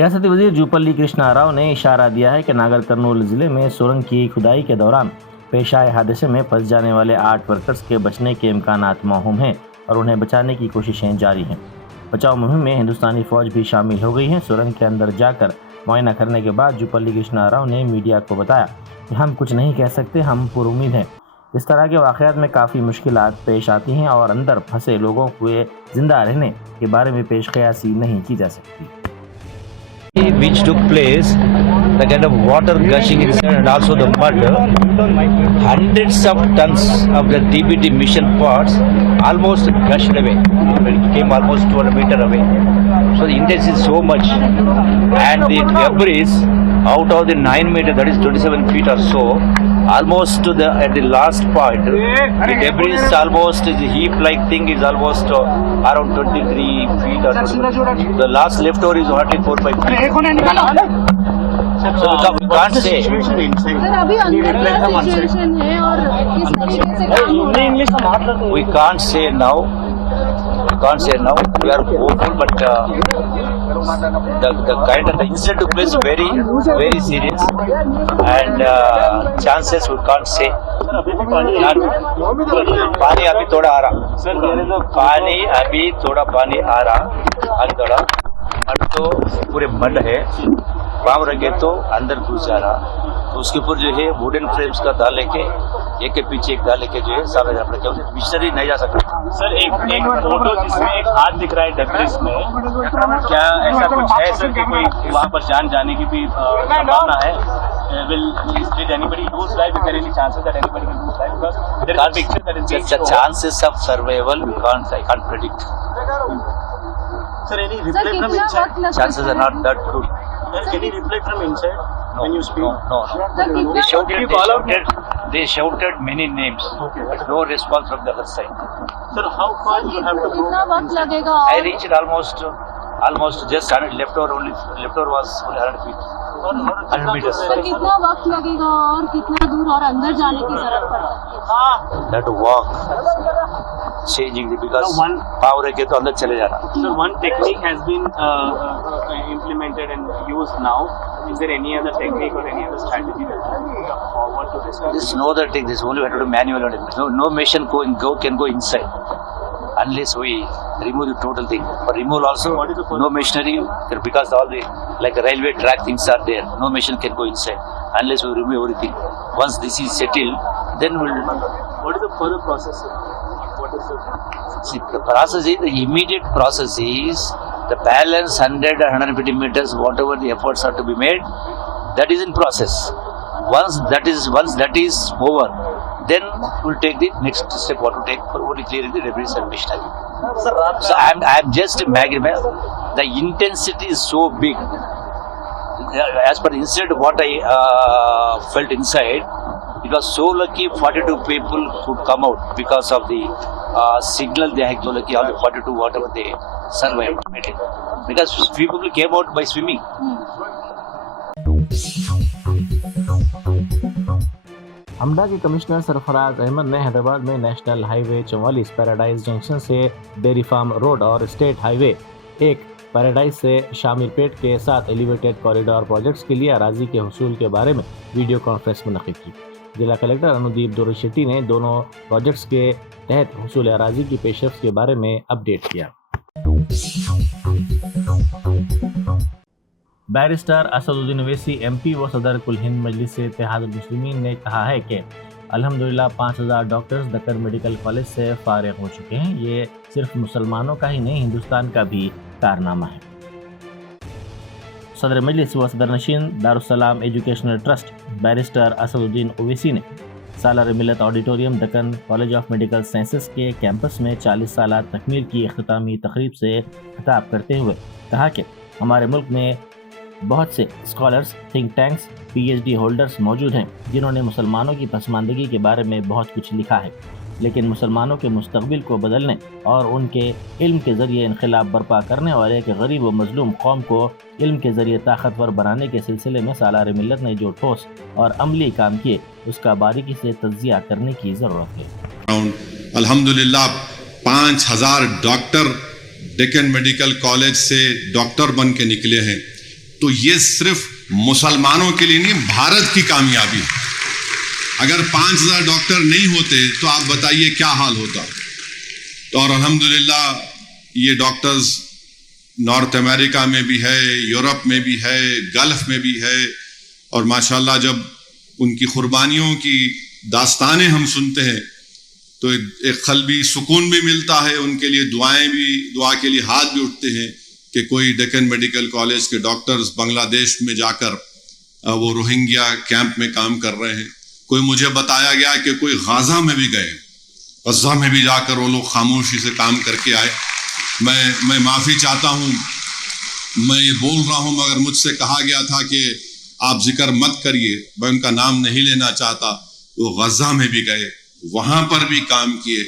ریاستی وزیر جوپلی کرشنا راؤ نے اشارہ دیا ہے کہ ناگر کرنول ضلع میں سرنگ کی کھدائی کے دوران پیش آئے حادثے میں پھنس جانے والے 8 ورکرز کے بچنے کے امکانات موہوم ہیں اور انہیں بچانے کی کوششیں جاری ہیں۔ بچاؤ مہم میں ہندوستانی فوج بھی شامل ہو گئی ہے۔ سرنگ کے اندر جا کر معائنہ کرنے کے بعد جوپلی کرشنا راؤ نے میڈیا کو بتایا کہ ہم کچھ نہیں کہہ سکتے، ہم پر امید ہیں۔ اس طرح کے واقعات میں کافی مشکلات پیش آتی ہیں اور اندر پھنسے لوگوں کے زندہ رہنے کے بارے میں پیش قیاسی نہیں کی جا سکتی۔ Which took place, the kind of water gushing inside and also the mud, hundreds of tons of the DBT mission parts almost gushed away. It came almost 200 meters away. So the intensity is so much, and the debris out of the 9 meters, that is 27 feet or so, almost to at the last part, the debris is almost is a heap-like thing is almost around 23 feet or so. The last leftover is hardly 4-5 feet. So we can't say. سر ابھی اندر کیا situation ہے اور کس طریقے سے کام ہو رہا ہے؟ We can't say now. We are hopeful, but the kind of the incident took place very, very serious, and chances we can't say. پانی ابھی تھوڑا آ رہا، پانی آ رہا، اور تو پورے مڈ ہے، پاؤں رکھے تو اندر گھس جا رہا، تو اس کے اوپر جو ہے ووڈن فریمز کا دال لے کے ایک کے پیچھے ایک دال لے کے جو ہے سامنے جانا پڑے گا، مشنری نہیں جا سکتا۔ سر ایک فوٹو جس میں ایک ہاتھ دکھ رہا ہے ڈبریز میں، کیا ایسا کچھ ہے سر کہ کوئی وہاں پر جان جانے کی بھی سمبھاونا ہے؟ Did anybody lose life? Is there any chances that anybody will lose life? Because there is a picture that is being The shown. chances of survival I can't predict. Sir, any sir reply from کتنا inside? وقت لگ Chances سکتا are ہے؟ not that good. Any reply from inside when you speak? No. سر کتنا They shouted many names, but no response from the other side. Sir, how far you have to go? کتنا وقت لگے گا I اور reached almost just 100, leftover was only 100 feet. 100 meters. سر کتنا وقت لگے گا اور کتنا دور اور اندر جانے کی ضرورت پڑے گی؟ That walk, changing because power رکھے تو اندر چلے جانا۔ Sir, one technique has been implemented and used now. Is there any other technique or any other strategy that you look forward to this? There's no other thing. This only we have to do manual on it. No machine can go inside unless we remove the total thing. For removal also, no machinery, because all the like railway track things are there. No machine can go inside unless we remove everything. Once this is settled, then we'll. What is the further process, sir? What is the See, the immediate process is the balance 100 or 150 meters, whatever the efforts are to be made, that is in process. Once that is over, then we'll take the next step, what to take for only clearing the debris and machinery. So I'm just imagining the intensity is so big. As per the incident, what I felt inside, it was so lucky 42 people could come out because of the signal they had. So lucky all the 42 whatever they survived, because few people came out by swimming. امڈا کے commissioner سرفراز احمد نے حیدرآباد میں national high وے 44 paradise junction سے dairy farm road اور state high وے 1 paradise سے شامیر پیٹ کے ساتھ elevated corridor projects کے لیے اراضی کے حصول کے بارے میں ویڈیو کانفرنس منعقد کی۔ ضلع کلکٹر انودیپ دور شیٹی نے دونوں پروجیکٹس کے تحت حصول اراضی کی پیش رفت کے بارے میں اپڈیٹ کیا۔ بیرسٹر اسد الدین اویسی ایم پی و صدر کل ہند مجلس اتحاد المسلمین نے کہا ہے کہ الحمدللہ 5000 ڈاکٹرز دکن میڈیکل کالج سے فارغ ہو چکے ہیں۔ یہ صرف مسلمانوں کا ہی نہیں، ہندوستان کا بھی کارنامہ ہے۔ صدر مجلس و صدر نشین دارالسلام ایجوکیشنل ٹرسٹ بیرسٹر اسد الدین اویسی نے سالار ملت auditorium Deccan college of medical sciences کے کیمپس میں 40 سالہ تکمیل کی اختتامی تقریب سے خطاب کرتے ہوئے کہا کہ ہمارے ملک میں بہت سے scholars, think tanks, P H D holders موجود ہیں جنہوں نے مسلمانوں کی پسماندگی کے بارے میں بہت کچھ لکھا ہے، لیکن مسلمانوں کے مستقبل کو بدلنے اور ان کے علم کے ذریعے انقلاب برپا کرنے اور ایک غریب و مظلوم قوم کو علم کے ذریعے طاقتور بنانے کے سلسلے میں سالار ملت نے جو ٹھوس اور عملی کام کیے اس کا باریکی سے تجزیہ کرنے کی ضرورت ہے۔ الحمدللہ 5000 ڈاکٹر ڈکن میڈیکل کالج سے ڈاکٹر بن کے نکلے ہیں۔ تو یہ صرف مسلمانوں کے لیے نہیں، بھارت کی کامیابی ہے۔ اگر 5000 ڈاکٹر نہیں ہوتے تو آپ بتائیے کیا حال ہوتا۔ اور الحمدللہ یہ ڈاکٹرز نارتھ امریکہ میں بھی ہے، یورپ میں بھی ہے، گلف میں بھی ہے، اور ماشاءاللہ جب ان کی قربانیوں کی داستانیں ہم سنتے ہیں تو ایک قلبی سکون بھی ملتا ہے، ان کے لیے دعا کے لیے ہاتھ بھی اٹھتے ہیں کہ کوئی ڈکن میڈیکل کالج کے ڈاکٹرز بنگلہ دیش میں جا کر وہ روہنگیا کیمپ میں کام کر رہے ہیں۔ کوئی مجھے بتایا گیا کہ کوئی غزہ میں بھی گئے، غزہ میں بھی جا کر وہ لوگ خاموشی سے کام کر کے آئے۔ میں معافی چاہتا ہوں، میں یہ بول رہا ہوں مگر مجھ سے کہا گیا تھا کہ آپ ذکر مت کریے، میں ان کا نام نہیں لینا چاہتا۔ وہ غزہ میں بھی گئے، وہاں پر بھی کام کیے،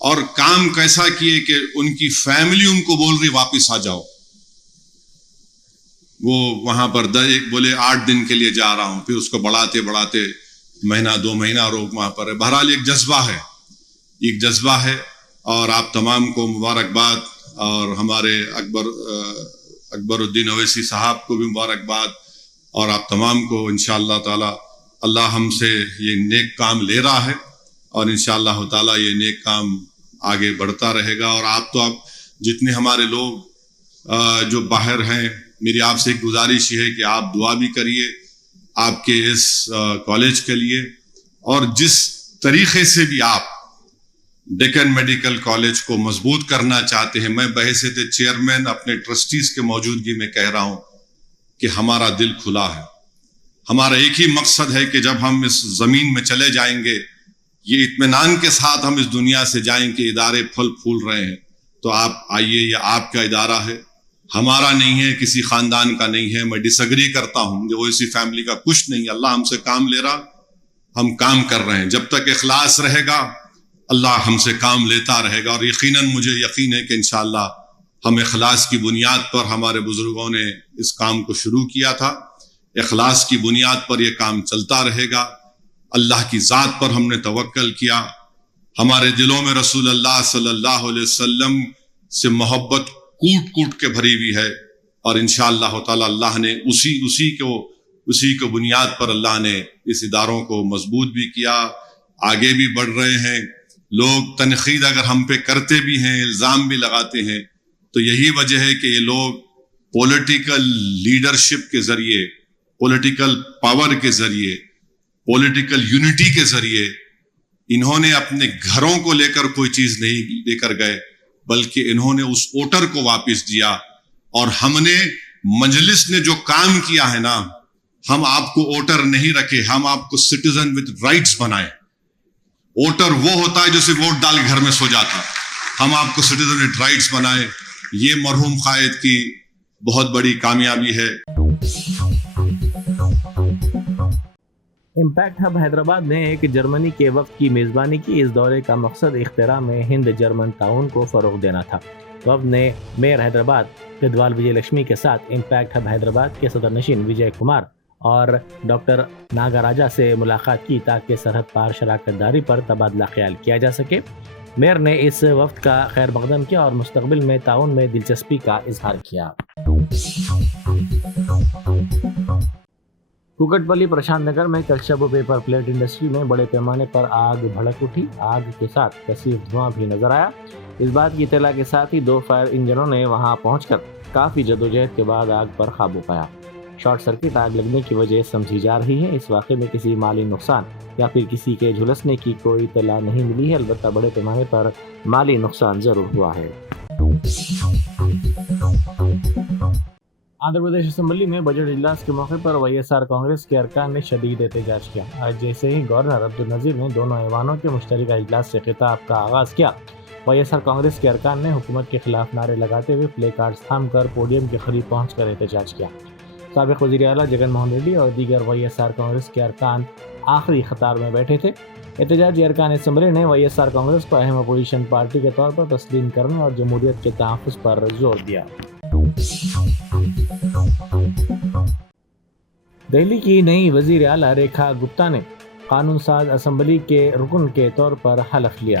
اور کام کیسا کیے کہ ان کی فیملی ان کو بول رہی واپس آ جاؤ۔ وہ وہاں پر بولے 8 دن کے لیے جا رہا ہوں، پھر اس کو بڑھاتے مہینہ 2 مہینہ روک وہاں پر ہے۔ بہرحال ایک جذبہ ہے، اور آپ تمام کو مبارکباد، اور ہمارے اکبر الدین اویسی صاحب کو بھی مبارکباد، اور آپ تمام کو انشاءاللہ تعالی اللہ ہم سے یہ نیک کام لے رہا ہے، اور انشاءاللہ تعالی یہ نیک کام آگے بڑھتا رہے گا۔ اور آپ جتنے ہمارے لوگ جو باہر ہیں، میری آپ سے ایک گزارش یہ ہے کہ آپ دعا بھی کریے آپ کے اس کالج کے لیے، اور جس طریقے سے بھی آپ ڈکن میڈیکل کالج کو مضبوط کرنا چاہتے ہیں، میں بحیثیت چیئرمین اپنے ٹرسٹیز کے موجودگی میں کہہ رہا ہوں کہ ہمارا دل کھلا ہے۔ ہمارا ایک ہی مقصد ہے کہ جب ہم اس زمین میں چلے جائیں گے، یہ اطمینان کے ساتھ ہم اس دنیا سے جائیں کہ ادارے پھل پھول رہے ہیں، تو آپ آئیے، یہ آپ کا ادارہ ہے، ہمارا نہیں ہے، کسی خاندان کا نہیں ہے۔ میں ڈس ایگری کرتا ہوں کہ وہ اسی فیملی کا کچھ نہیں، اللہ ہم سے کام لے رہا، ہم کام کر رہے ہیں۔ جب تک اخلاص رہے گا اللہ ہم سے کام لیتا رہے گا، اور یقیناً مجھے یقین ہے کہ انشاءاللہ ہم اخلاص کی بنیاد پر، ہمارے بزرگوں نے اس کام کو شروع کیا تھا، اخلاص کی بنیاد پر یہ کام چلتا رہے گا۔ اللہ کی ذات پر ہم نے توکل کیا، ہمارے دلوں میں رسول اللہ صلی اللہ علیہ وسلم سے محبت کوٹ کے بھری ہوئی ہے، اور انشاءاللہ تعالی اللہ نے اسی کو بنیاد پر اللہ نے اس اداروں کو مضبوط بھی کیا، آگے بھی بڑھ رہے ہیں۔ لوگ تنقید اگر ہم پہ کرتے بھی ہیں، الزام بھی لگاتے ہیں، تو یہی وجہ ہے کہ یہ لوگ پولیٹیکل لیڈرشپ کے ذریعے، پولیٹیکل پاور کے ذریعے، پولیٹیکل یونٹی کے ذریعے انہوں نے اپنے گھروں کو لے کر کوئی چیز نہیں لے کر گئے، بلکہ انہوں نے اس ووٹر کو واپس دیا۔ اور ہم نے مجلس نے جو کام کیا ہے نا، ہم آپ کو ووٹر نہیں رکھے، ہم آپ کو سٹیزن وتھ رائٹس بنائے۔ ووٹر وہ ہوتا ہے جو صرف ووٹ ڈال گھر میں سو جاتا، ہم آپ کو سٹیزن وتھ رائٹس بنائے۔ یہ مرحوم قائد کی بہت بڑی کامیابی ہے۔ امپیکٹ ہب حیدرآباد نے ایک جرمنی کے وفد کی میزبانی کی۔ اس دورے کا مقصد اختراع میں ہند جرمن تعاون کو فروغ دینا تھا۔ وفد نے میئر حیدرآباد گدوال وجے لکشمی کے ساتھ امپیکٹ ہب حیدرآباد کے صدر نشین وجے کمار اور ڈاکٹر ناگاراجا سے ملاقات کی تاکہ سرحد پار شراکت داری پر تبادلہ خیال کیا جا سکے۔ میئر نے اس وفد کا خیر مقدم کیا اور مستقبل میں تعاون میں دلچسپی کا اظہار کیا۔ کوکٹ پلی پرشانت نگر میں کل شب پیپر پلیٹ انڈسٹری میں بڑے پیمانے پر آگ بھڑک اٹھی۔ آگ کے ساتھ کثیف دھواں بھی نظر آیا۔ اس بات کی اطلاع کے ساتھ ہی 2 فائر انجنوں نے وہاں پہنچ کر کافی جدوجہد کے بعد آگ پر قابو پایا۔ شارٹ سرکٹ آگ لگنے کی وجہ سمجھی جا رہی ہے۔ اس واقعے میں کسی مالی نقصان یا پھر کسی کے جھلسنے کی کوئی اطلاع نہیں ملی ہے، البتہ بڑے پیمانے پر مالی نقصان ضرور ہوا ہے۔ آندھرا پردیش اسمبلی میں بجٹ اجلاس کے موقع پر YSR کانگریس کے ارکان نے شدید احتجاج کیا۔ آج جیسے ہی گورنر عبدالنظیر نے دونوں ایوانوں کے مشترکہ اجلاس سے خطاب کا آغاز کیا، YSR کانگریس کے ارکان نے حکومت کے خلاف نعرے لگاتے ہوئے پلے کارڈز تھام کر پوڈیم کے قریب پہنچ کر احتجاج کیا۔ سابق وزیر اعلیٰ جگن موہن ریڈی اور دیگر YSR کانگریس کے ارکان آخری قطار میں بیٹھے تھے۔ احتجاجی ارکان اسمبلی نے YSR کانگریس کو اہم اپوزیشن پارٹی کے طور پر تسلیم کرنے اور جمہوریت کے تحفظ پر زور دیا۔ دہلی کی نئی وزیر اعلیٰ ریکھا گپتا نے قانون ساز اسمبلی کے رکن کے طور پر حلف لیا۔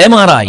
MRI,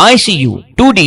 ICU, 2D